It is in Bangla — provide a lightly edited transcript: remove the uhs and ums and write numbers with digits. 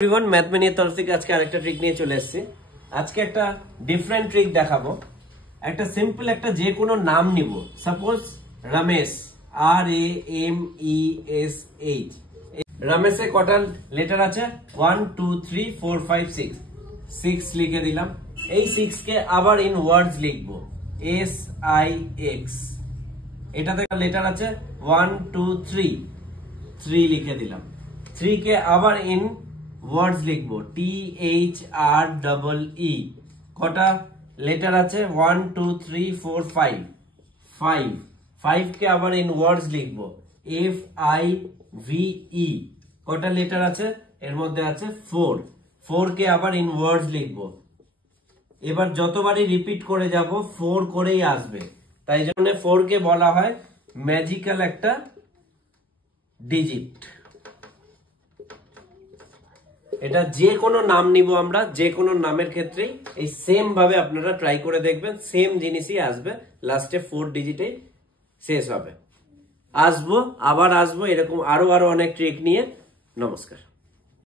এভরিওয়ান ম্যাথমেনিয়ার তরফ থেকে আজকে আরেকটা ট্রিক নিয়ে চলে এসেছি। আজকে একটা ডিফারেন্ট ট্রিক দেখাবো। একটা সিম্পল একটা যে কোনো নাম নিব, সাপোজ রমেশ, RAMESH। রমেশে কটা লেটার আছে? 1 2 3 4 5 6 6 লিখে দিলাম। এই 6 কে আবার ইন ওয়ার্ডস লিখবো, SIX। এটাতে লেটার আছে 1 2 3 3 লিখে দিলাম। 3 কে আবার ইন ওয়ার্ডস লিখবো, THREE। কটা লেটার আছে? 1 2 3 4 5 5 5 কে আবার ইন ওয়ার্ডস লিখবো, FIVE। কটা লেটার আছে? এর মধ্যে আছে 4 4 কে আবার ইন ওয়ার্ডস লিখবো। এবার যতবারই রিপিট করে যাব 4 করেই আসবে, তাই জন্য 4 কে বলা হয় ম্যাজিক্যাল একটা ডিজিট। এটা যে কোনো নাম নিব আমরা, যে কোনো নামের ক্ষেত্রেই এই সেম ভাবে আপনারা ট্রাই করে দেখবেন, সেম জিনিসই আসবে, লাস্টে 4 ডিজিটে শেষ হবে। আবার আসবো এরকম আরো অনেক ট্রিক নিয়ে। নমস্কার।